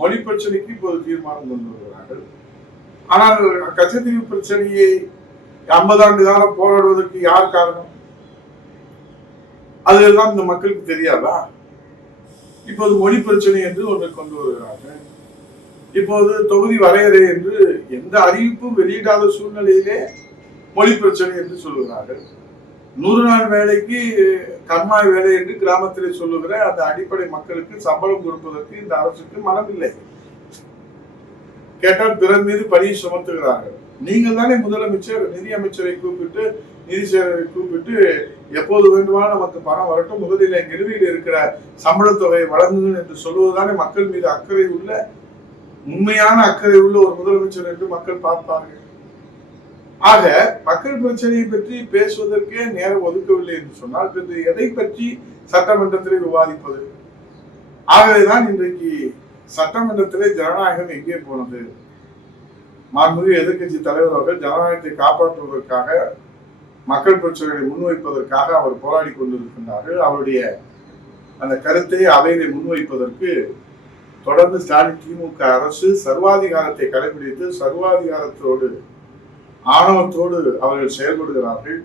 மொழி பிரச்சனைக்கு இப்போது தீர்மானம் கொண்டு வருகிறார்கள். ஆனால் கச்சத்தீவு பிரச்சனையை 50 ஆண்டு காலம் போராடுவதற்கு யார் காரணம்? அதெல்லாம் இந்த மக்களுக்கு தெரியாதா? இப்போது மொழி பிரச்சனை என்று ஒன்று கொண்டு வருகிறார்கள். இப்போது தொகுதி வரையறை என்று எந்த அறிவிப்பும் வெளியிடாத சூழ்நிலையிலே மொழி பிரச்சனை என்று சொல்லுகிறார்கள். 100 நாள் வேலைக்கு கர்மாய் வேலை என்று கிராமத்திலே சொல்லுகிற அந்த அடிப்படை மக்களுக்கு சம்பளம் கொடுப்பதற்கு இந்த அரசுக்கு மனமில்லை. கேட்டால் பிறர் மீது பணியை சுமத்துகிறார்கள். நீங்கள் தானே முதலமைச்சர் நிதி அமைச்சரை கூப்பிட்டு நிதி செயலரை கூப்பிட்டு எப்போது வேண்டுமானால் நமக்கு பணம் வரட்டும், முதலில் நிலுவையில் இருக்கிற சம்பள தொகையை வழங்குங்கள் என்று சொல்வதுதானே மக்கள் மீது அக்கறை உள்ள, உண்மையான அக்கறை உள்ள ஒரு முதலமைச்சர் என்று மக்கள் பார்ப்பார்கள். ஆக மக்கள் பிரச்சனையை பற்றி பேசுவதற்கே நேரம் ஒதுக்கவில்லை என்று சொன்னால் எதை பற்றி சட்டமன்றத்திலே விவாதிப்பது? ஆகவேதான் இன்றைக்கு சட்டமன்றத்திலே ஜனநாயகம் எங்கே போனது? மாண்புமிகு எதிர்கட்சி தலைவர் அவர்கள் ஜனநாயகத்தை காப்பாற்றுவதற்காக, மக்கள் பிரச்சனைகளை முன்வைப்பதற்காக அவர் போராடி கொண்டிருக்கின்றார்கள். அவருடைய அந்த கருத்தை அவையிலே முன்வைப்பதற்கு தொடர்ந்து ஸ்டாலின் திமுக அரசு சர்வாதிகாரத்தை கடைபிடித்து சர்வாதிகாரத்தோடு ஆணவத்தோடு அவர்கள் செயல்படுகிறார்கள்.